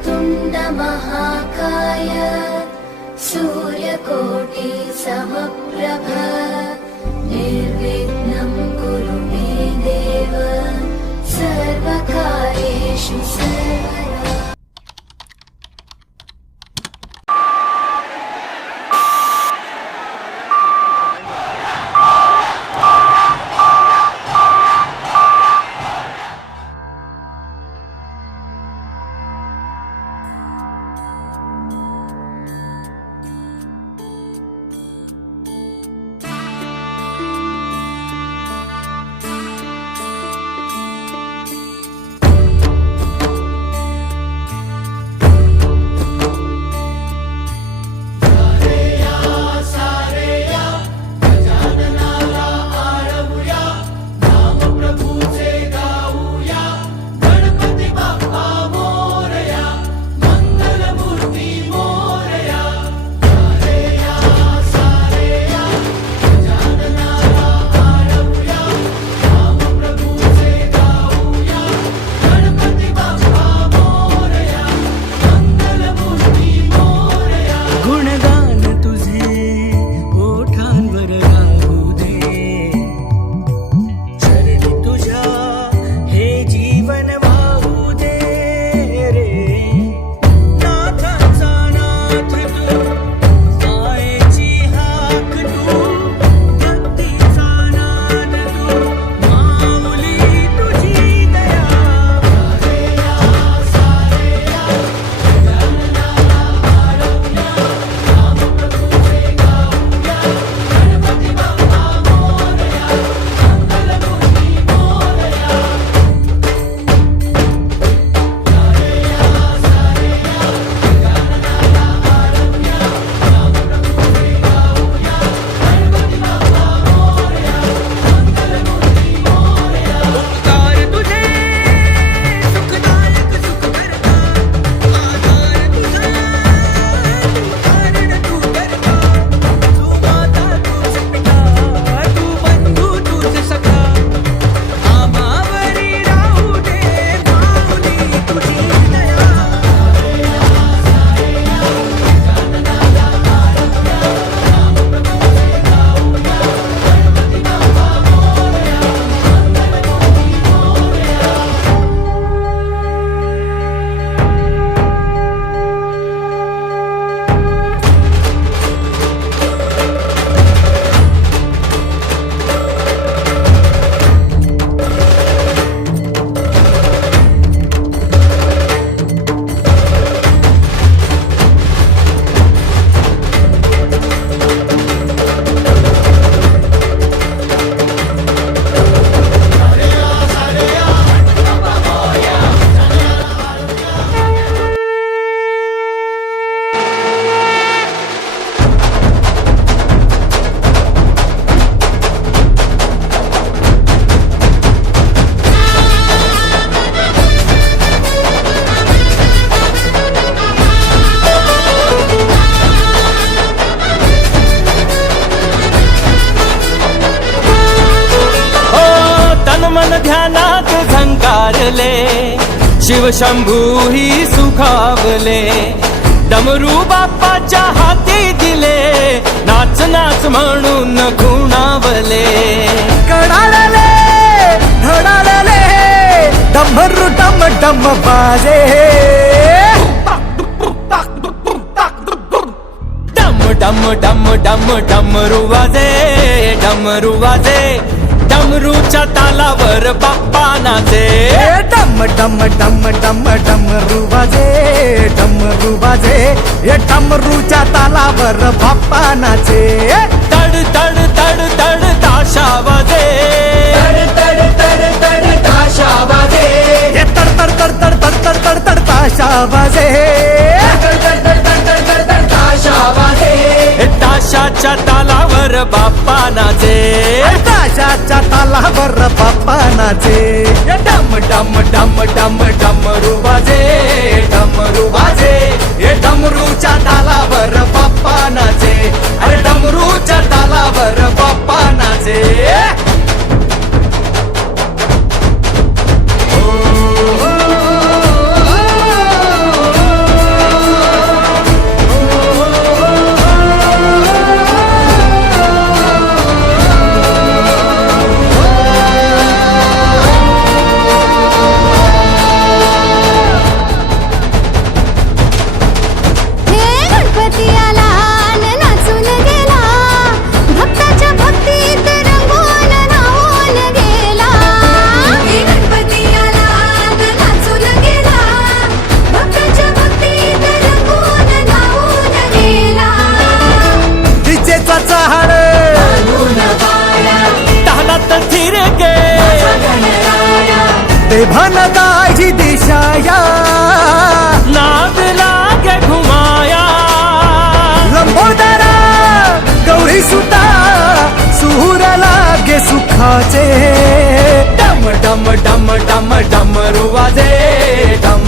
वक्रतुण्ड महाकाय सूर्यकोटि समप्रभ निर्विघ्नं कुरु मे देव सर्वकार्येषु सर्वदा। ध्यानात झंकारले शिवशंभू ही सुखावले डमरू बाप्पाच्या हाती दिले नाच नाच म्हणून खुणावले कडाळले धडाळले डमरू डम डम बाजे डम डम डम डम डमरू वाजे डमरू वाजे डमरूच्या तालावर बाप्पा नाचे डम डम डम डम डमरू वाजे डमरू वाजे हे डमरूच्या तालावर बाप्पा नाचे तड तड तड तड ताशा वाजे तड तड तड तड ताशा वाजे हे तड तड तड तड तड तड तड तड ताशा वाजे तड तड तड तड तड तड ताशा वाजे ताशाच्या तालावर बाप्पा नाचे ताशाच्या तालावर बाप्पा नाचे डम डम डम डम डमरू वाजे डमरू वाजे हे डमरूच्या तालावर बाप्पा नाचे अरे डमरूच्या तालावर बाप्पा नाचे शुभन गाजी दिशाया नाद लागे घुमाया लंबोदरा गौरी सुता सूर लागे सुखाचे डम डम डम डम डमरू वाजे डम